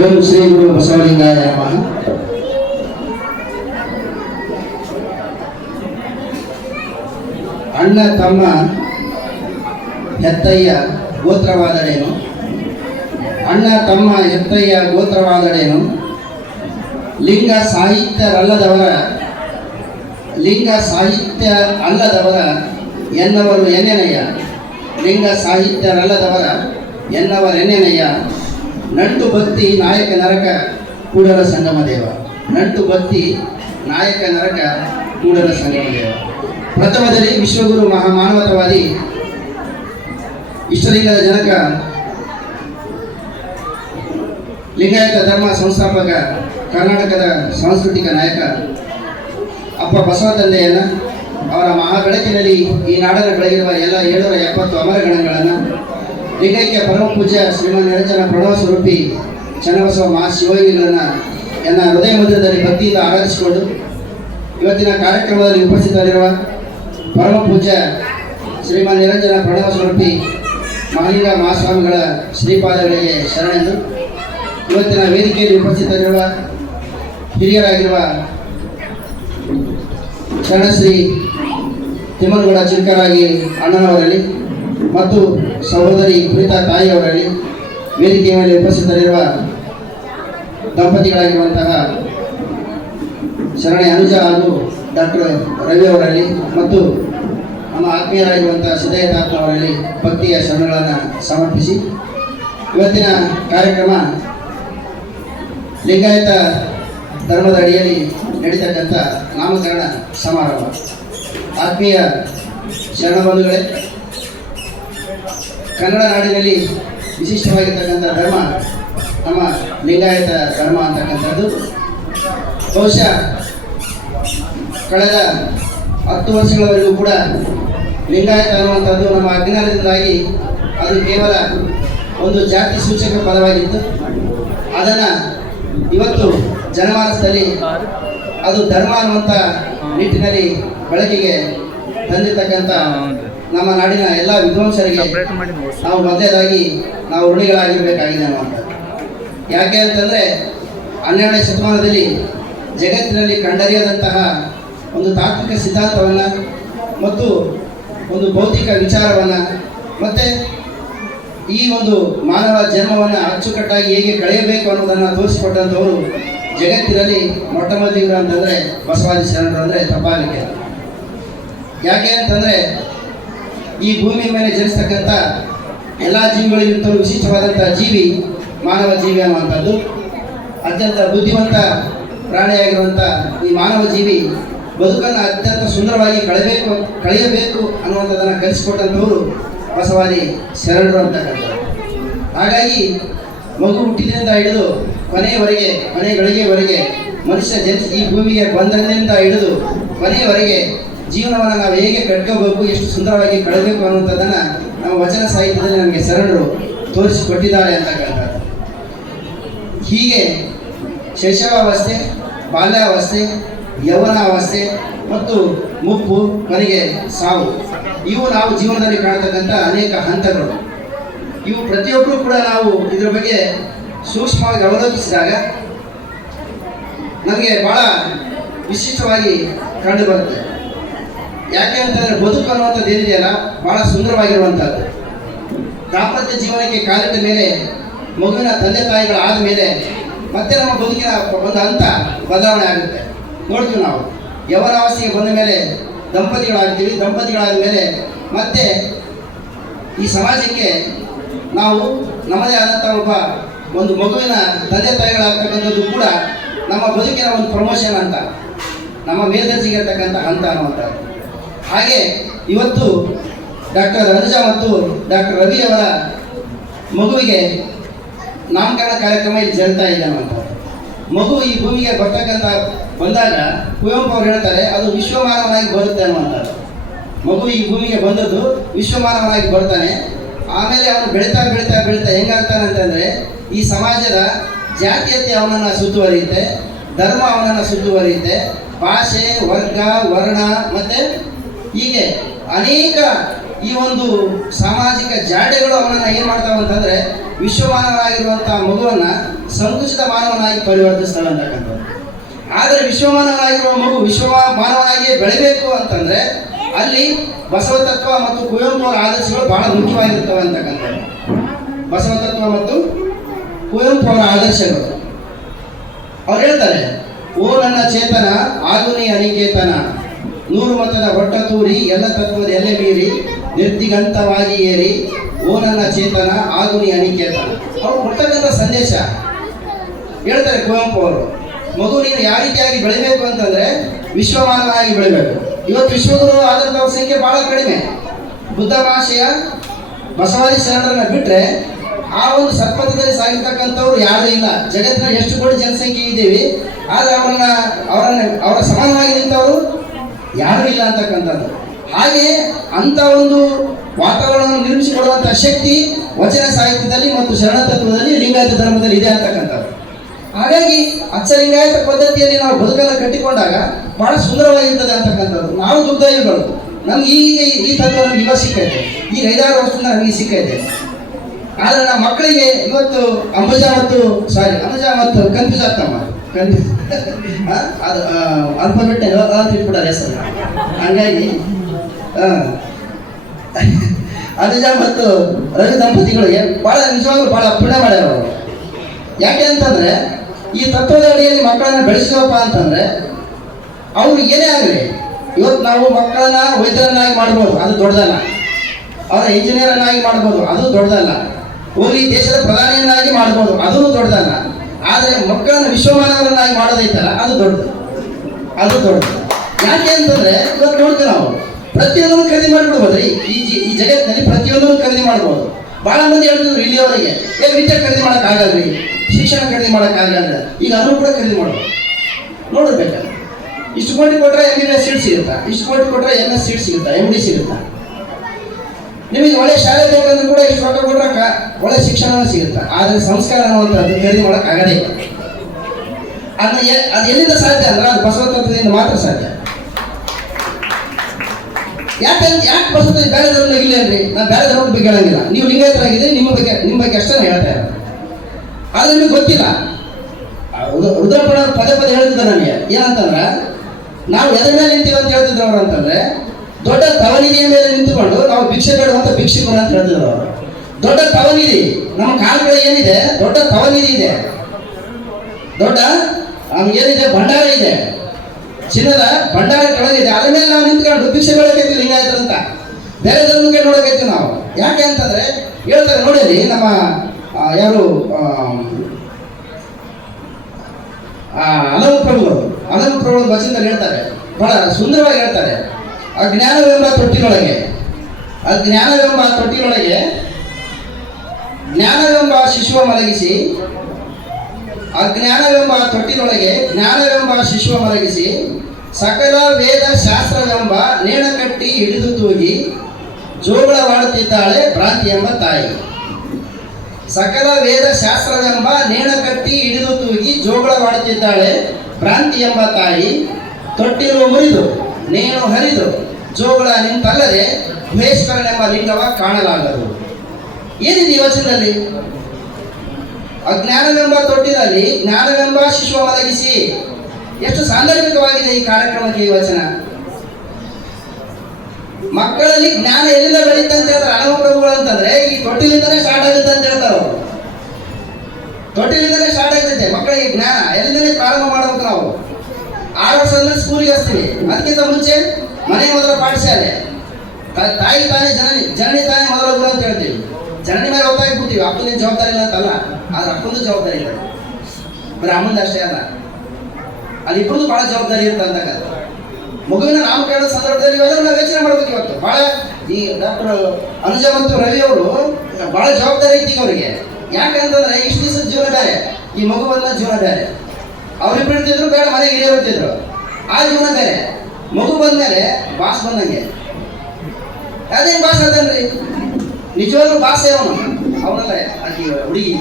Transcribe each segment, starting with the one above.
ಓಂ ಶ್ರೀ ಗುರು ಬಸವಲಿಂಗಾಯ ನಮಃ. ಅಣ್ಣ ತಮ್ಮ ಹೆತ್ತಯ್ಯ ಗೋತ್ರವಾದಡೇನು, ಅಣ್ಣ ತಮ್ಮ ಹೆತ್ತಯ್ಯ ಗೋತ್ರವಾದಡೇನು, ಲಿಂಗ ಸಾಹಿತ್ಯರಲ್ಲದವರ ಎನ್ನವರು ಎನ್ನೆನಯ್ಯ, ಲಿಂಗ ಸಾಹಿತ್ಯರಲ್ಲದವರ ಎನ್ನವರೆನ್ನೆನಯ್ಯ, ನಂಟು ಭಕ್ತಿ ನಾಯಕ ನರಕ ಕೂಡಲ ಸಂಗಮ ದೇವ, ನಂಟು ಭಕ್ತಿ ನಾಯಕ ನರಕ ಕೂಡಲ ಸಂಗಮ ದೇವ. ಪ್ರಥಮದಲ್ಲಿ ವಿಶ್ವಗುರು ಮಹಾಮಾನವತಾವಾದಿ ಇಷ್ಟಲಿಂಗದ ಜನಕ ಲಿಂಗಾಯತ ಧರ್ಮ ಸಂಸ್ಥಾಪಕ ಕರ್ನಾಟಕದ ಸಾಂಸ್ಕೃತಿಕ ನಾಯಕ ಅಪ್ಪ ಬಸವ ತಂದೆಯನ್ನ ಅವರ ಮಹಾಬೆಳಕಿನಲ್ಲಿ ಈ ನಾಡನ್ನು ಬೆಳಗಿರುವ ಎಲ್ಲ 770 ಅಮರಗಣಗಳನ್ನು ಲಿಂಗೈಕ್ಯ ಪರಮ ಪೂಜ್ಯ ಶ್ರೀಮನ್ ನಿರಂಜನ ಪ್ರಣವ ಸ್ವರೂಪಿ ಚನ್ನಬಸವ ಮಹಾಶಿವಯೋಗಿಗಳನ್ನು ಎನ್ನ ಹೃದಯ ಮಂದಿರದಲ್ಲಿ ಭಕ್ತಿಯಿಂದ ಆರಾಧಿಸಿಕೊಂಡು ಇವತ್ತಿನ ಕಾರ್ಯಕ್ರಮದಲ್ಲಿ ಉಪಸ್ಥಿತರಿರುವ ಪರಮ ಪೂಜ್ಯ ಶ್ರೀಮನ್ ನಿರಂಜನ ಪ್ರಣವ ಸ್ವರೂಪಿ ಮಹಾಲಿಂಗ ಮಹಾಸ್ವಾಮಿಗಳ ಶ್ರೀಪಾದಗಳಿಗೆ ಶರಣೆಂದು ಇವತ್ತಿನ ವೇದಿಕೆಯಲ್ಲಿ ಉಪಸ್ಥಿತರಿರುವ ಹಿರಿಯರಾಗಿರುವ ಶರಣಶ್ರೀ ತಿಮ್ಮನಗೌಡ ಚಿಲ್ಕರಾಗಿ ಅಣ್ಣನವರಲ್ಲಿ ಮತ್ತು ಸಹೋದರಿ ಪ್ರೀತಾ ತಾಯಿಯವರಲ್ಲಿ, ವೇದಿಕೆಯ ಮೇಲೆ ಉಪಸ್ಥಿತರಿರುವ ದಂಪತಿಗಳಾಗಿರುವಂತಹ ಶರಣೆ ಅನುಜ ಹಾಗೂ ಡಾಕ್ಟರ್ ರವಿ ಅವರಲ್ಲಿ ಮತ್ತು ನಮ್ಮ ಆತ್ಮೀಯರಾಗಿರುವಂತಹ ಸಿದ್ದಯ್ಯತಾತ್ಮವರಲ್ಲಿ ಭಕ್ತಿಯ ಶರಣಗಳನ್ನು ಸಮರ್ಪಿಸಿ ಇವತ್ತಿನ ಕಾರ್ಯಕ್ರಮ ಲಿಂಗಾಯತ ಧರ್ಮದ ಅಡಿಯಲ್ಲಿ ನಡೀತಕ್ಕಂಥ ನಾಮಕರಣ ಸಮಾರಂಭ. ಆತ್ಮೀಯ ಶರಣಬಂಧುಗಳೇ, ಕನ್ನಡ ನಾಡಿನಲ್ಲಿ ವಿಶಿಷ್ಟವಾಗಿರ್ತಕ್ಕಂಥ ಧರ್ಮ ನಮ್ಮ ಲಿಂಗಾಯತ ಧರ್ಮ ಅಂತಕ್ಕಂಥದ್ದು. ಬಹುಶಃ ಕಳೆದ 10 ವರ್ಷಗಳವರೆಗೂ ಕೂಡ ಲಿಂಗಾಯತ ಅನ್ನುವಂಥದ್ದು ನಮ್ಮ ಅಜ್ಞಾನದಿಂದಾಗಿ ಅದು ಕೇವಲ ಒಂದು ಜಾತಿ ಸೂಚಕ ಪದವಾಗಿತ್ತು. ಅದನ್ನು ಇವತ್ತು ಜನಮಾನಸದಲ್ಲಿ ಅದು ಧರ್ಮ ಅನ್ನುವಂಥ ನಿಟ್ಟಿನಲ್ಲಿ ಬೆಳಕಿಗೆ ತಂದಿರ್ತಕ್ಕಂಥ ನಮ್ಮ ನಾಡಿನ ಎಲ್ಲ ವಿದ್ವಾಂಸರಿಗೆ ನಾವು ಮೊದಲೇದಾಗಿ ನಾವು ಋಣಿಗಳಾಗಿರಬೇಕಾಗಿದೆ ಅನ್ನುವಂಥದ್ದು. ಯಾಕೆ ಅಂತಂದರೆ 12ನೇ ಶತಮಾನದಲ್ಲಿ ಜಗತ್ತಿನಲ್ಲಿ ಕಂಡರಿಯದಂತಹ ಒಂದು ತಾತ್ವಿಕ ಸಿದ್ಧಾಂತವನ್ನು ಮತ್ತು ಒಂದು ಭೌತಿಕ ವಿಚಾರವನ್ನು ಮತ್ತು ಈ ಒಂದು ಮಾನವ ಜನ್ಮವನ್ನು ಅಚ್ಚುಕಟ್ಟಾಗಿ ಹೇಗೆ ಕಳೆಯಬೇಕು ಅನ್ನೋದನ್ನು ತೋರಿಸಿಕೊಟ್ಟಂಥವರು ಜಗತ್ತಿನಲ್ಲಿ ಮೊಟ್ಟ ಮೊದಲಿಗರು ಅಂತಂದರೆ ಬಸವಾದಿ ಶರಣರು ಅಂದರೆ ತಪ್ಪಾಗಲಿಕ್ಕೆ. ಯಾಕೆ ಅಂತಂದರೆ ಈ ಭೂಮಿ ಮೇಲೆ ಜನಿಸ್ತಕ್ಕಂಥ ಎಲ್ಲ ಜೀವಿಗಳಿಗಿಂತಲೂ ವಿಶಿಷ್ಟವಾದಂಥ ಜೀವಿ ಮಾನವ ಜೀವಿ ಅನ್ನುವಂಥದ್ದು. ಅತ್ಯಂತ ಬುದ್ಧಿವಂತ ಪ್ರಾಣಿಯಾಗಿರುವಂಥ ಈ ಮಾನವ ಜೀವಿ ಬದುಕನ್ನು ಅತ್ಯಂತ ಸುಂದರವಾಗಿ ಕಳೆಯಬೇಕು ಅನ್ನುವಂಥದ್ದನ್ನು ಕಲಿಸಿಕೊಟ್ಟಂಥವರು ಬಸವಾದಿ ಶರಣರು ಅಂತಕ್ಕಂಥದ್ದು. ಹಾಗಾಗಿ ಮಗು ಹುಟ್ಟಿದಿಂದ ಹಿಡಿದು ಕೊನೆಗಳಿಗೆವರೆಗೆ ಮನುಷ್ಯ ಈ ಭೂಮಿಗೆ ಬಂದಂದಿಂದ ಹಿಡಿದು ಕೊನೆಯವರೆಗೆ ಜೀವನವನ್ನು ನಾವು ಹೇಗೆ ಕಟ್ಕೋಬೇಕು, ಎಷ್ಟು ಸುಂದರವಾಗಿ ಕಳಬೇಕು ಅನ್ನುವಂಥದ್ದನ್ನು ನಮ್ಮ ವಚನ ಸಾಹಿತ್ಯದಲ್ಲಿ ನಮಗೆ ಶರಣರು ತೋರಿಸಿಕೊಟ್ಟಿದ್ದಾರೆ ಅಂತಕ್ಕಂಥದ್ದು. ಹೀಗೆ ಶೈಶವಾವಸ್ಥೆ, ಬಾಲ್ಯಾವಸ್ಥೆ, ಯೌವನಾವಸ್ಥೆ ಮತ್ತು ಮುಪ್ಪು, ಕೊನೆಗೆ ಸಾವು, ಇವು ನಾವು ಜೀವನದಲ್ಲಿ ಕಾಣತಕ್ಕಂಥ ಅನೇಕ ಹಂತಗಳು. ಇವು ಪ್ರತಿಯೊಬ್ಬರೂ ಕೂಡ ನಾವು ಇದರ ಬಗ್ಗೆ ಸೂಕ್ಷ್ಮವಾಗಿ ಅವಲೋಕಿಸಿದಾಗ ನಮಗೆ ಭಾಳ ವಿಶಿಷ್ಟವಾಗಿ ಕಂಡು ಬರುತ್ತೆ. ಯಾಕೆ ಅಂತಂದರೆ ಬದುಕು ಅನ್ನುವಂಥದ್ದು ಏನಿದೆಯಲ್ಲ ಭಾಳ ಸುಂದರವಾಗಿರುವಂಥದ್ದು. ದಾಂಪತ್ಯ ಜೀವನಕ್ಕೆ ಕಾಲಿಟ್ಟ ಮೇಲೆ ಮಗುವಿನ ತಂದೆ ತಾಯಿಗಳಾದ ಮೇಲೆ ಮತ್ತೆ ನಮ್ಮ ಬದುಕಿನ ಒಂದು ಹಂತ ಬದಲಾವಣೆ ಆಗುತ್ತೆ. ನೋಡ್ತೀವಿ ನಾವು ಯೌವನಾವಸ್ಥೆಗೆ ಬಂದ ಮೇಲೆ ದಂಪತಿಗಳಾಗ್ತೀವಿ. ದಂಪತಿಗಳಾದ ಮೇಲೆ ಮತ್ತೆ ಈ ಸಮಾಜಕ್ಕೆ ನಾವು ನಮ್ಮದೇ ಆದಂಥ ಒಂದು ಮಗುವಿನ ತಂದೆ ತಾಯಿಗಳಾಗ್ತಕ್ಕಂಥದ್ದು ಕೂಡ ನಮ್ಮ ಬದುಕಿನ ಒಂದು ಪ್ರಮೋಷನ್ ಅಂತ, ನಮ್ಮ ಮೇಲ್ದರ್ಜೆಗೆ ಇರ್ತಕ್ಕಂಥ ಹಂತ ಅನ್ನುವಂಥದ್ದು. ಹಾಗೆ ಇವತ್ತು ಡಾಕ್ಟರ್ ಅನುಜ ಮತ್ತು ಡಾಕ್ಟರ್ ರವಿ ಅವರ ಮಗುವಿಗೆ ನಾಮಕರಣ ಕಾರ್ಯಕ್ರಮ ಇಲ್ಲಿ ಜರುಗ್ತಾ ಇದೆ ಅನ್ನುವಂಥದ್ದು. ಮಗು ಈ ಭೂಮಿಗೆ ಬಂದಾಗ ಕುವೆಂಪು ಅವರು ಹೇಳ್ತಾರೆ ಅದು ವಿಶ್ವಮಾನವನಾಗಿ ಬರುತ್ತೆ ಅನ್ನುವಂಥದ್ದು. ಮಗು ಈ ಭೂಮಿಗೆ ಬಂದದ್ದು ವಿಶ್ವಮಾನವನಾಗಿ ಬರ್ತಾನೆ. ಆಮೇಲೆ ಅವನು ಬೆಳೀತಾ ಹೆಂಗಾಗ್ತಾನೆ ಅಂತಂದರೆ ಈ ಸಮಾಜದ ಜಾತೀಯತೆ ಅವನನ್ನು ಸುತ್ತುವರಿಯುತ್ತೆ, ಧರ್ಮ ಅವನನ್ನು ಸುತ್ತುವರಿಯುತ್ತೆ, ಭಾಷೆ, ವರ್ಗ, ವರ್ಣ ಮತ್ತು ಹೀಗೆ ಅನೇಕ ಈ ಒಂದು ಸಾಮಾಜಿಕ ಜಾಡ್ಯಗಳು ಅವನನ್ನು ಏನು ಮಾಡ್ತಾವೆ ಅಂತಂದರೆ ವಿಶ್ವಮಾನವರಾಗಿರುವಂಥ ಮಗುವನ್ನು ಸಂಕುಚಿತ ಮಾನವನಾಗಿ ಪರಿವರ್ತಿಸ್ತಾಳೆ ಅಂತಕ್ಕಂಥದ್ದು. ಆದರೆ ವಿಶ್ವಮಾನವನಾಗಿರುವ ಮಗು ಮಾನವನಾಗಿಯೇ ಬೆಳಿಬೇಕು ಅಂತಂದ್ರೆ ಅಲ್ಲಿ ಬಸವ ತತ್ವ ಮತ್ತು ಕುವೆಂಪು ಅವರ ಆದರ್ಶಗಳು ಬಹಳ ಮುಖ್ಯವಾಗಿರ್ತವೆ ಅಂತಕ್ಕಂಥದ್ದು. ಬಸವ ತತ್ವ ಮತ್ತು ಕುವೆಂಪು ಅವರ ಆದರ್ಶಗಳು. ಅವ್ರು ಹೇಳ್ತಾರೆ, ಓ ನನ್ನ ಚೇತನ ಆಗುನಿ ಅನಿಕೇತನ, ನೂರು ಮತದ ಹೊಟ್ಟ ತೂರಿ ಎಲ್ಲ ತತ್ವದ ಎಲೆ ಮೀರಿ ನಿರ್ದಿಗಂತವಾಗಿ ಏರಿ, ಓ ನನ್ನ ಚೇತನ ಆಗುನಿ ಅನಿಕೇತನ. ಅವ್ರು ಕೊಡ್ತಕ್ಕಂಥ ಸಂದೇಶ ಹೇಳ್ತಾರೆ ಕುವೆಂಪು ಅವರು. ಮಗು ನೀನು ಯಾವ ರೀತಿಯಾಗಿ ಬೆಳಿಬೇಕು ಅಂತಂದ್ರೆ ವಿಶ್ವಮಾನವನಾಗಿ ಬೆಳಿಬೇಕು. ಇವತ್ತು ವಿಶ್ವಗುರು ಆದಂಥವ್ರ ಸಂಖ್ಯೆ ಬಹಳ ಕಡಿಮೆ. ಬುದ್ಧ ಮಹಾಶಯ ಬಸವಾದಿ ಶರಣರನ್ನ ಬಿಟ್ರೆ ಆ ಒಂದು ಸತ್ಪಥದಲ್ಲಿ ಸಾಗಿರ್ತಕ್ಕಂಥವ್ರು ಯಾರೂ ಇಲ್ಲ. ಜಗತ್ತಿನ ಎಷ್ಟು ಕೋಟಿ ಜನಸಂಖ್ಯೆ ಇದ್ದೀವಿ, ಆದರೆ ಅವರ ಸಮಾನವಾಗಿ ನಿಂತವರು ಯಾರೂ ಇಲ್ಲ ಅಂತಕ್ಕಂಥದ್ದು. ಹಾಗೆ ಅಂತ ಒಂದು ವಾತಾವರಣವನ್ನು ನಿರ್ಮಿಸಿಕೊಡುವಂಥ ಶಕ್ತಿ ವಚನ ಸಾಹಿತ್ಯದಲ್ಲಿ ಮತ್ತು ಶರಣ ತತ್ವದಲ್ಲಿ ಲಿಂಗಾಯತ ಧರ್ಮದಲ್ಲಿ ಇದೆ ಅಂತಕ್ಕಂಥದ್ದು. ಹಾಗಾಗಿ ಅಚ್ಚಲಿಂಗಾಯತ ಪದ್ಧತಿಯಲ್ಲಿ ನಾವು ಬದುಕನ್ನು ಕಟ್ಟಿಕೊಂಡಾಗ ಬಹಳ ಸುಂದರವಾಗಿರ್ತದೆ ಅಂತಕ್ಕಂಥದ್ದು. ನಾವು ದುರ್ದೈವಿಗಳು, ನಮ್ಗೆ ಈ ತತ್ವ ನಮ್ಗೆ ಇವಾಗ ಸಿಕ್ಕೈತೆ, ಈಗ 5-6 ವರ್ಷದಿಂದ ನಮಗೆ ಸಿಕ್ಕೈತೆ. ಆದರೆ ನಮ್ಮ ಮಕ್ಕಳಿಗೆ ಇವತ್ತು ಅಮೃಜ ಮತ್ತು ಕನ್ಫ್ಯೂಸ್ ಆಗ್ತಮ್ಮ. ಅದು ಅಲ್ಫಾಬೆಟ್ ಇಟ್ಬಿಟ್ಟಾರೆ ಹೆಸರು. ಹಂಗಾಗಿ ಅನುಜ ಮತ್ತು ರವಿ ದಂಪತಿಗಳಿಗೆ ಬಹಳ ನಿಜವಾಗ್ಲೂ ಬಹಳ ಪುಣ್ಯ ಮಾಡ್ಯಾರ ಅವರು. ಯಾಕೆ ಅಂತಂದ್ರೆ ಈ ತತ್ವದ ಅಡಿಯಲ್ಲಿ ಮಕ್ಕಳನ್ನ ಬೆಳೆಸಿದವಪ್ಪ ಅಂತಂದ್ರೆ ಅವ್ರು ಏನೇ ಆಗಲಿ, ಇವತ್ತು ನಾವು ಮಕ್ಕಳನ್ನ ವೈದ್ಯರನ್ನಾಗಿ ಮಾಡ್ಬೋದು, ಅದು ದೊಡ್ಡದಲ್ಲ. ಅವರ ಇಂಜಿನಿಯರನ್ನಾಗಿ ಮಾಡ್ಬೋದು, ಅದು ದೊಡ್ಡದಲ್ಲ. ಹೋಗಿ ದೇಶದ ಪ್ರಧಾನಿಯನ್ನಾಗಿ ಮಾಡ್ಬೋದು, ಅದೂ ದೊಡ್ಡದಲ್ಲ. ಆದರೆ ಮಕ್ಕಳನ್ನ ವಿಶ್ವಮಾನವರನ್ನಾಗಿ ಮಾಡೋದೈತಲ್ಲ, ಅದು ದೊಡ್ಡದು. ಯಾಕೆ ಅಂತಂದ್ರೆ ಇವತ್ತು ನೋಡ್ತೀವಿ ನಾವು ಪ್ರತಿಯೊಂದನ್ನು ಖರೀದಿ ಮಾಡಿಬಿಡ್ಬೋದ್ರಿ. ಈ ಜಗತ್ತಿನಲ್ಲಿ ಪ್ರತಿಯೊಂದನ್ನು ಖರೀದಿ ಮಾಡ್ಬೋದು. ಬಹಳ ಮಂದಿ ಹೇಳ್ತಿದ್ರು ಇಲ್ಲಿಯವರೆಗೆ, ವಿದ್ಯೆ ಖರೀದಿ ಮಾಡೋಕ್ಕಾಗಲ್ರಿ, ಶಿಕ್ಷಣ ಖರೀದಿ ಮಾಡೋಕ್ಕಾಗಲ್ಲ. ಈಗ ಅದನ್ನು ಕೂಡ ಖರೀದಿ ಮಾಡ್ಬೋದು. ನೋಡಬೇಕಲ್ಲ, ಇಷ್ಟು ಕೋಟಿ ಕೊಟ್ಟರೆ MBBS ಸೀಟ್ ಸಿಗುತ್ತಾ, ಇಷ್ಟು ಕೋಟಿ ಕೊಟ್ಟರೆ MS ಸೀಟ್ ಸಿಗುತ್ತಾ, MD ಸಿಗುತ್ತಾ. ನಿಮಗೆ ಒಳ್ಳೆ ಶಾಲೆ ಬೇಕಂದ್ರೂ ಕೂಡ ಇಷ್ಟು ರೊಕ್ಕ ಕೊಟ್ಟರೆ ಒಳ್ಳೆ ಶಿಕ್ಷಣ ಸಿಗುತ್ತಾ. ಆದರೆ ಸಂಸ್ಕಾರ ಅನ್ನುವಂಥದ್ದು ಖರೀದಿ ಮಾಡೋಕ್ಕಾಗದೇ ಇಲ್ಲ. ಅದು ಎಲ್ಲಿಂದ ಸಾಧ್ಯ ಅಂದ್ರೆ ಅದು ಬಸವ ತತ್ವದಿಂದ ಮಾತ್ರ ಸಾಧ್ಯ. ಯಾಕೆ ಬಸವ ಬೇರೆ ಧರ್ಮ ಇಲ್ಲ ಅನ್ರಿ, ನಾನು ಬೇರೆ ಧರ್ಮದ ಬಗ್ಗೆ ಹೇಳಂಗಿಲ್ಲ. ನೀವು ಲಿಂಗಾಯತರಾಗಿದೆ, ನಿಮ್ಮ ಬಗ್ಗೆ ಅಷ್ಟೇ ಹೇಳ್ತಾ ಇರೋದು. ಆದರೆ ನಿಮಗೆ ಗೊತ್ತಿಲ್ಲ. ರುದ್ರಪ್ಪಣ ಪದೇ ಹೇಳ್ತಿದ್ದ ನನಗೆ ಏನಂತಂದ್ರೆ, ನಾವು ಎದ್ರ ಮೇಲೆ ನಿಂತೀವಿ ಅಂತ ಹೇಳ್ತಿದ್ರು ಅವರು ಅಂತಂದ್ರೆ, ದೊಡ್ಡ ತವನಿಧಿಯ ಮೇಲೆ ನಿಂತುಕೊಂಡು ನಾವು ಭಿಕ್ಷೆ ಬೇಡುವಂತ ಭಿಕ್ಷುಕರು ಅಂತ ಹೇಳ್ತಿದ್ರು ಅವರು. ದೊಡ್ಡ ತವನಿಧಿ ನಮ್ಮ ಕಾಲುಗಳು ಏನಿದೆ, ದೊಡ್ಡ ತವನಿಧಿ ಇದೆ, ದೊಡ್ಡ ಏನಿದೆ ಭಂಡಾರ ಇದೆ, ಚಿನ್ನದ ಭಂಡಾರ ಕೆಳಗಿದೆ. ಅದ್ರ ಮೇಲೆ ನಾವು ನಿಂತ್ಕೊಂಡು ಭಿಕ್ಷೆ ಬೇಡಕೈತಿ ಲಿಂಗಾಯತ ಅಂತ. ಬೇರೆ ಧರ್ಮಕ್ಕೆ ನೋಡಕೈತಿ ನಾವು. ಯಾಕೆ ಅಂತಂದ್ರೆ ಹೇಳ್ತಾರೆ ನೋಡಿ, ನಮ್ಮ ಯಾರು ಅಲಮ ಪ್ರಭುಗಳು ವಚನದಲ್ಲಿ ಹೇಳ್ತಾರೆ, ಬಹಳ ಸುಂದರವಾಗಿ ಹೇಳ್ತಾರೆ. ಅಜ್ಞಾನವೆಂಬ ತೊಟ್ಟಿಲೊಳಗೆ ಜ್ಞಾನವೆಂಬ ಶಿಶುವ ಮಲಗಿಸಿ, ಅಜ್ಞಾನವೆಂಬ ತೊಟ್ಟಿಲೊಳಗೆ ಜ್ಞಾನವೆಂಬ ಶಿಶುವ ಮಲಗಿಸಿ, ಸಕಲ ವೇದ ಶಾಸ್ತ್ರವೆಂಬ ನೇಣ ಕಟ್ಟಿ ಹಿಡಿದು ತೂಗಿ ಜೋಗಳವಾಡುತ್ತಿದ್ದಾಳೆ ಭ್ರಾಂತಿ ಎಂಬ ತಾಯಿ. ಸಕಲ ವೇದ ಶಾಸ್ತ್ರವೆಂಬ ನೇಣ ಕಟ್ಟಿ ಹಿಡಿದು ತೂಗಿ ಜೋಗಳವಾಡುತ್ತಿದ್ದಾಳೆ ಭ್ರಾಂತಿ ಎಂಬ ತಾಯಿ. ತೊಟ್ಟಿಲು ಮುರಿದು ನೇಣು ಹರಿದು ಜೋಗಳ ನಿಂತಲ್ಲದೆ ಮಹೇಶ್ವರನೆಂಬ ಲಿಂಗವ ಕಾಣಲಾಗದು. ಏನಿದೆ ಈ ವಚನದಲ್ಲಿ? ಅಜ್ಞಾನವೆಂಬ ತೊಟ್ಟಿನಲ್ಲಿ ಜ್ಞಾನವೆಂಬ ಶಿಶುವ ಮಲಗಿಸಿ. ಎಷ್ಟು ಸಾಂದರ್ಭಿಕವಾಗಿದೆ ಈ ಕಾರ್ಯಕ್ರಮಕ್ಕೆ ಈ ವಚನ. ಮಕ್ಕಳಲ್ಲಿ ಜ್ಞಾನ ಎಲ್ಲಿಂದ ಬೆಳೀತ ಅಂತ ಹೇಳ್ತಾರೆ ಅಲಮ ಪ್ರಭುಗಳು ಅಂತಂದ್ರೆ, ಈ ತೊಟ್ಟಿಲಿಂದನೇ ಸ್ಟಾರ್ಟ್ ಆಗುತ್ತೆ ಅಂತ ಹೇಳ್ತಾರೆ ಅವರು. ತೊಟ್ಟಿಲಿಂದನೇ ಸ್ಟಾರ್ಟ್ ಆಗ್ತೈತೆ ಮಕ್ಕಳಿಗೆ ಜ್ಞಾನ. ಎಲ್ಲಿಂದನೇ ಪ್ರಾರಂಭ ಮಾಡಬೇಕು ನಾವು. 6 ವರ್ಷದಿಂದ ಸ್ಕೂಲಿಗೆ ಹಚ್ತೀವಿ, ಅದಕ್ಕಿಂತ ಮುಂಚೆ ಮನೆ ಮೊದಲ ಪಾಠಶಾಲೆ. ತಾಯಿ ತಾನೇ ಜನನಿ ತಾನೇ ಮೊದಲ ಗುರು ಅಂತ ಹೇಳ್ತೀವಿ. ಜನನಿ ಮೇಲೆ ಗೊತ್ತಾಗ್ಬಿಡ್ತೀವಿ, ಅಪ್ಪನ ಜವಾಬ್ದಾರಿ ಇಲ್ಲ ಅಂತಲ್ಲ, ಆದ್ರೆ ಅಪ್ಪನದು ಜವಾಬ್ದಾರಿ ಇಲ್ಲ, ಬರೀ ಅಮ್ಮಂದು ಅಷ್ಟೇ ಅಲ್ಲ, ಅಲ್ಲಿಬ್ಬರದು ಬಹಳ ಜವಾಬ್ದಾರಿ ಇರುತ್ತೆ ಅಂತಕ್ಕಂಥ. ಮಗುವಿನ ನಾಮಕರಣ ಸಂದರ್ಭದಲ್ಲಿ ಇವೆಲ್ಲ ನಾವು ಯೋಚನೆ ಮಾಡ್ಬೇಕು. ಇವತ್ತು ಬಹಳ ಈ ಡಾಕ್ಟರ್ ಅನುಜ ಮತ್ತು ರವಿ ಅವರು ಬಹಳ ಜವಾಬ್ದಾರಿ ಐತಿ ಅವರಿಗೆ. ಯಾಕಂತಂದ್ರೆ ಇಷ್ಟು ದಿವಸದ ಜೀವನ ಬೇರೆ, ಈ ಮಗು ಬಂದ ಜೀವನ ಬೇರೆ. ಅವ್ರಿಬ್ರು ಇರ್ತಿದ್ರು, ಬೇಡ ಮನೆಗೆ ಹಿರಿಯರು ಇರ್ತಿದ್ರು, ಆ ಜೀವನ ಬೇರೆ. ಮಗು ಬಂದ್ಮೇಲೆ ಬಾಸ್ ಬಂದಂಗೆ. ಅದೇ ಬಾಸ್ ಅದನ್ರಿ, ನಿಜವಾಗ್ಲೂ ಬಾಸ್ ಅವನಲ್ಲ, ಆಕಿ ಹುಡುಗಿ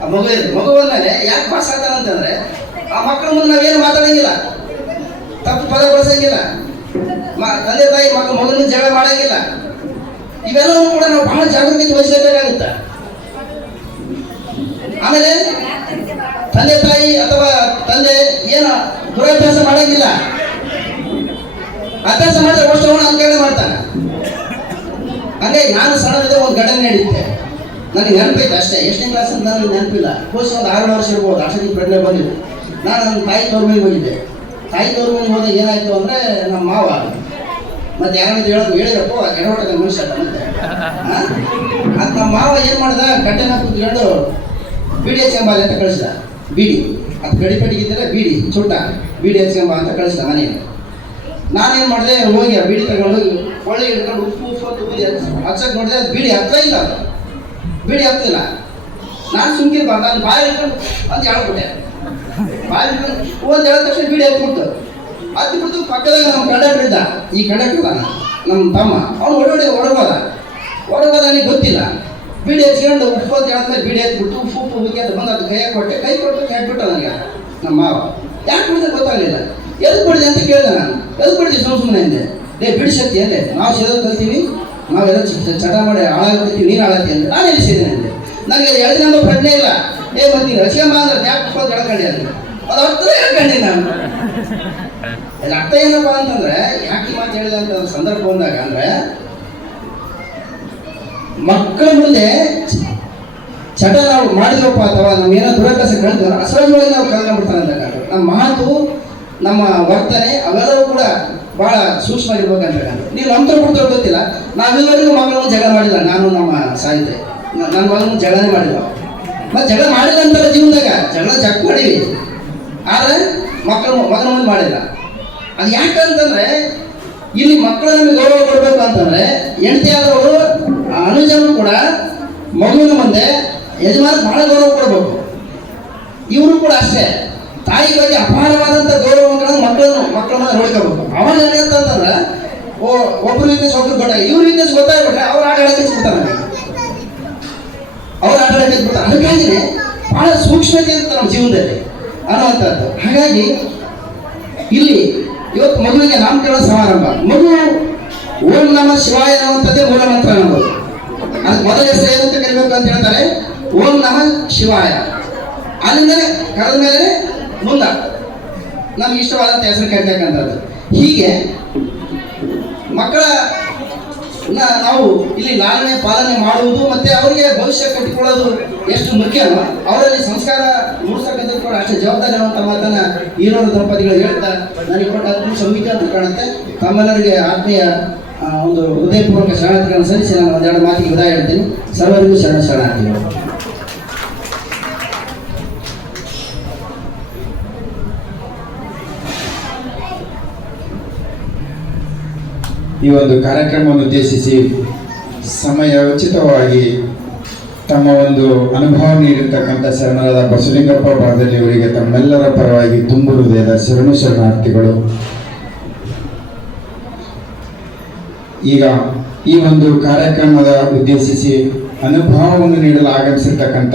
ಆ ಮಗು ಬಂದ್ಮೇಲೆ ಯಾಕೆ ಬಾಸ್ ಆಗ್ತಾನಂತಂದ್ರೆ, ಆ ಮಕ್ಕಳ ಮುಂದೆ ನಾವೇನು ಮಾತಾಡಂಗಿಲ್ಲ, ತಪ್ಪು ಪದ ಬಳಸಂಗಿಲ್ಲ, ತಂದೆ ತಾಯಿ ಮಗನ ಜಗಳ ಮಾಡಂಗಿಲ್ಲ. ಇವೆಲ್ಲವೂ ಕೂಡ ನಾವು ಬಹಳ ಜಾಗೃತಿ ವಹಿಸಬೇಕಾಗುತ್ತೆ. ಆಮೇಲೆ ತಂದೆ ತಾಯಿ ಅಥವಾ ತಂದೆ ಏನು ದುರಭ್ಯಾಸ ಮಾಡಂಗಿಲ್ಲ. ಅಭ್ಯಾಸ ಮಾಡಿದ್ರೆ ವರ್ಷವನ್ನು ಅನ್ಕಡೆ ಮಾಡ್ತಾನೆ. ಹಾಗಾಗಿ ನಾನು ಸಣ್ಣದಿದ್ದೆ ಒಂದು ಘಟನೆ ನಡೀತೆ, ನನಗೆ ನೆನಪೈತೆ ಅಷ್ಟೇ. ಎಷ್ಟನೇ ಕ್ಲಾಸ್ ಅಂತ ನನಗೆ ನೆನಪಿಲ್ಲ. ಕೋರ್ಸ್ ಒಂದು 6 ವರ್ಷ ಇರ್ಬೋದು. ಅಷ್ಟೊತ್ತಿಗೆ ಪ್ರಜ್ಞೆ ಬಂದಿದ್ದು. ನಾನು ನನ್ನ ತಾಯಿ ತವ್ರ ಮನೆಗೆ ಹೋಗಿದ್ದೆ. ತಾಯಿ ತವ್ರ ಮನೆಗೆ ಹೋದಾಗ ಏನಾಯ್ತು ಅಂದರೆ, ನಮ್ಮ ಮಾವ ಮತ್ತೆ ಯಾರಾದ್ರು ಹೇಳಿದ್ರಪ್ಪ ಎಡವಟ್ಟದ ಮನುಷ್ಯ ಮತ್ತೆ ಅದು ನಮ್ಮ ಮಾವ ಏನು ಮಾಡ್ದ, ಕಟ್ಟೆನ ಕುತ್ಕೊಂಡು ಬೀಡಿ ಹಚ್ಕೊಂಬಾಲಿ ಅಂತ ಕಳಿಸ್ದ. ಬೀಡಿ ಅದು ಗಡಿಪಟ್ಟಿಗಿದ್ದರೆ ಬೀಡಿ ಚುಟ್ಟ ಬೀಡಿ ಹಚ್ಕೊಂಬ ಅಂತ ಕಳಿಸ್ದ ಮನೆಗೆ. ನಾನೇನು ಮಾಡಿದೆ, ಹೋಗಿ ಆ ಬೀಡಿ ತಗೊಂಡು ಒಳ್ಳೆ ಹಿಡ್ಕೊಂಡು ಉಪ್ಪು ಉಪ್ಪು ಬೀಡಿ ಹಚ್ಚಕ್ಕೆ ನೋಡಿದೆ, ಅದು ಬೀಡಿ ಹತ್ತ ಇಲ್ಲ. ಅದು ಬೀಡಿ ಹತ್ತಿಲ್ಲ. ನಾನು ಸುಮ್ಕಿರ್ಬಾರ್ದು, ನಾನು ಬಾಯಿ ಹಿಡ್ಕೊಂಡು ಅಂತ ಹೇಳ್ಬಿಟ್ಟೆ. ಬಾಯಿ ಹಿಡ್ಕೊಂಡು ಒಂದು ಹೇಳಿದ ತಕ್ಷಣ ಬೀಡಿ ಹತ್ಬಿಡ್ತು. ಹತ್ಬಿಡ್ತು. ಪಕ್ಕದಾಗ ನಮ್ಮ ಕಂಡಕ್ಟರ್ ಇದ್ದ, ಈ ಕಂಡಕ್ಟರ್ ನಮ್ಮ ತಮ್ಮ, ಅವನು ಹೊರಗೋದ ನನಗೆ ಗೊತ್ತಿಲ್ಲ. ಬೀಡಿ ಹಚ್ಕೊಂಡು ಉಪ್ಪು ಅಂತ ಹೇಳಿದ್ಮೇಲೆ ಬೀಡಿ ಹತ್ಬಿಟ್ಟು ಉಪ್ಪು ಹೋಗಿ ಅದು ಬಂದು ಅದು ಕೈ ಕೊಟ್ಟು ಕೆಟ್ಬಿಟ್ಟು ನನಗೆ ನಮ್ಮ ಮಾವ. ಯಾಕೆ ಬಿಡಿದೆ ಗೊತ್ತಾಗಲಿಲ್ಲ. ಎದು ಬಿಡಿದೆ ಅಂತ ಕೇಳಿದೆ ನಾನು. ಎದು ಬಿಡ್ತೀವಿ ಸುಮ್ಮನೆ ಹಿಂದೆ ಬಿಡಿ ಶಕ್ತಿ ಅಂದೆ. ನಾವು ಸೇದೋದು ಕಲ್ತೀವಿ, ನಾವೆಲ್ಲ ಚಟ ಮಾಡಿ ಹಾಳಾಗ್ಬಿಡ್ತೀವಿ, ನೀನು ಹಾಳಾಗ್ತಿ ಅಂದ್ರೆ ನಾನು ಎಲ್ಲಿ ಸೇದಿನಿ ಅಂದೆ. ನನಗೆ 2 ದಿನ ಪ್ರಜ್ಞೆ ಇಲ್ಲ. ಬರ್ತೀನಿ ಹಚ್ಕೊಂಬ ಅಂದ್ರೆ ಯಾಕೆ ಉಪ್ಪು ಅಂತ ಹೇಳ್ಕೊಂಡೆ ಅಂತ ಅದು ಅರ್ಥ ಹೇಳ್ಕೊಂಡೆ ನಾನು. ಅದು ಅರ್ಥ ಏನಪ್ಪ ಅಂತಂದ್ರೆ, ಯಾಕೆ ಮಾತು ಹೇಳಿದೆ ಅಂತ ಸಂದರ್ಭ ಬಂದಾಗ ಅಂದ್ರೆ, ಮಕ್ಕಳ ಮುಂದೆ ಚಟ ನಾವು ಮಾಡಿದ್ವಪ್ಪ ಅಥವಾ ನಮ್ಮ ಏನೋ ದುರಭ್ಯಾಸ ಕಳೆದ್ರೆ ಅಸಹಜವಾಗಿ ನಾವು ಕಳ್ಕೊಂಡ್ಬಿಡ್ತಾರೆ ಅಂತ ಕಾರಣ. ನಮ್ಮ ಮಾತು, ನಮ್ಮ ವರ್ತನೆ ಅವೆಲ್ಲವೂ ಕೂಡ ಭಾಳ ಸೂಕ್ಷ್ಮವಾಗಿರ್ಬೇಕಂತ. ನೀವು ನಮ್ಮ ಕೊಡ್ತಾರೆ ಗೊತ್ತಿಲ್ಲ, ನಾವೆಲ್ಲರಿಗೂ ಮಕ್ಕಳನ್ನು ಜಗಳ ಮಾಡಿಲ್ಲ. ನಾನು ನಮ್ಮ ಸಾಹಿತ್ಯ ನನ್ನ ಮಗನ ಜಗಳನೇ ಮಾಡಿಲ್ಲ. ಮತ್ತು ಜಗಳ ಮಾಡಿಲ್ಲ ಅಂತಲ್ಲ ಜೀವನದಾಗ, ಜಗಳ ಜಗ್ ಮಾಡೀವಿ, ಆದರೆ ಮಗನ ಮುಂದೆ ಮಾಡಿಲ್ಲ. ಅದು ಯಾಕಂತಂದರೆ, ಇಲ್ಲಿ ಮಕ್ಕಳು ನಮಗೆ ಗೌರವ ಕೊಡಬೇಕು ಅಂತಂದರೆ, ಹೆಂಡತಿ ಆದವರು ಅನುಜರು ಕೂಡ ಮಗುವಿನ ಮುಂದೆ ಯಜಮಾನ ಭಾಳ ಗೌರವ ಕೊಡಬೇಕು. ಇವರು ಕೂಡ ಅಷ್ಟೇ ತಾಯಿ ಬಗ್ಗೆ ಅಪಾರವಾದಂಥ ಗೌರವಗಳನ್ನು ಮಕ್ಕಳ ಮುಂದೆ ನೋಡ್ಕೋಬೇಕು. ಅವಾಗ ಏನಂತಂದ್ರೆ, ಒಬ್ಬರು ವೀಕ್ನೆಸ್ ಒಬ್ರು ಗೊತ್ತಾಗ, ಇವ್ರ ವೀಕ್ನೆಸ್ ಗೊತ್ತಾಗ್ಬಿಟ್ರೆ ಅವ್ರು ಆಟ ಆಡಕ್ಕೆ ಬಿಡ್ತಾರೆ, ಅವ್ರು ಆಟ ಆಡಕ್ಕೆ ಬಿಡ್ತಾರೆ. ಅದಕ್ಕಾಗಿಯೇ ಭಾಳ ಸೂಕ್ಷ್ಮತೆ ಇರುತ್ತೆ ನಮ್ಮ ಜೀವನದಲ್ಲಿ ಅನ್ನುವಂಥದ್ದು. ಹಾಗಾಗಿ ಇಲ್ಲಿ ಇವತ್ತು ಮಗುವಿಗೆ ನಾಮಕರಣ ಸಮಾರಂಭ. ಮಗು ಓಂ ನಮಃ ಶಿವಾಯ ಅನ್ನುವಂಥದ್ದೇ ಮೂಲ ಮಂತ್ರ ಅನ್ನೋದು. ಅದಕ್ಕೆ ಮೊದಲ ಹೆಸರು ಏನಂತ ಕರಿಬೇಕು ಅಂತ ಹೇಳ್ತಾರೆ, ಓಂ ನಮಃ ಶಿವಾಯ. ಅಲ್ಲಿಂದಲೇ ಕರೆದ ಮೇಲೆ ಮುಂದೆ ನಮ್ಗೆ ಇಷ್ಟವಾದಂಥ ಹೆಸರು ಕರಿತಕ್ಕಂಥದ್ದು. ಹೀಗೆ ಮಕ್ಕಳ ನಾವು ಇಲ್ಲಿ ಲಾಲನೆ ಪಾಲನೆ ಮಾಡುವುದು ಮತ್ತು ಅವರಿಗೆ ಭವಿಷ್ಯ ಕಟ್ಟಿಕೊಳ್ಳೋದು ಎಷ್ಟು ಮುಖ್ಯವೋ, ಅವರಲ್ಲಿ ಸಂಸ್ಕಾರ ಮೂಡಿಸಕ್ಕಂಥದ್ದು ಕೂಡ ಅಷ್ಟೇ ಜವಾಬ್ದಾರಿ ಅನ್ನುವಂಥ ಮಾತನ್ನು ಈರೋರು ದಂಪತಿಗಳು ಹೇಳ್ತಾ ನನಗೆ ಕೊಟ್ಟ ಸಂಗೀತ ಅಂತ ಕಾಣುತ್ತೆ. ತಮ್ಮೆಲ್ಲರಿಗೆ ಆತ್ಮೀಯ ಒಂದು ಹೃದಯಪೂರ್ವಕ ಶರಣಾರ್ಥಿಗಳನ್ನು ಸಲ್ಲಿಸಿ ನಾನು ಒಂದೆರಡು ಮಾತಿಗೆ ವಿದಾಯ ಹೇಳ್ತೀನಿ. ಸರ್ವರಿಗೂ ಶರಣಾರ್ಥಿಗಳು. ಈ ಒಂದು ಕಾರ್ಯಕ್ರಮವನ್ನು ಉದ್ದೇಶಿಸಿ ಸಮಯೋಚಿತವಾಗಿ ತಮ್ಮ ಒಂದು ಅನುಭವ ನೀಡಿರ್ತಕ್ಕಂಥ ಶರಣರಾದ ಬಸವಲಿಂಗಪ್ಪ ಬಾದಲಿ ಅವರಿಗೆ ತಮ್ಮೆಲ್ಲರ ಪರವಾಗಿ ತುಂಬು ಹೃದಯದ ಶರಣಾರ್ಥಿಗಳು. ಈಗ ಈ ಒಂದು ಕಾರ್ಯಕ್ರಮದ ಉದ್ದೇಶಿಸಿ ಅನುಭವವನ್ನು ನೀಡಲು ಆಗಮಿಸಿರ್ತಕ್ಕಂಥ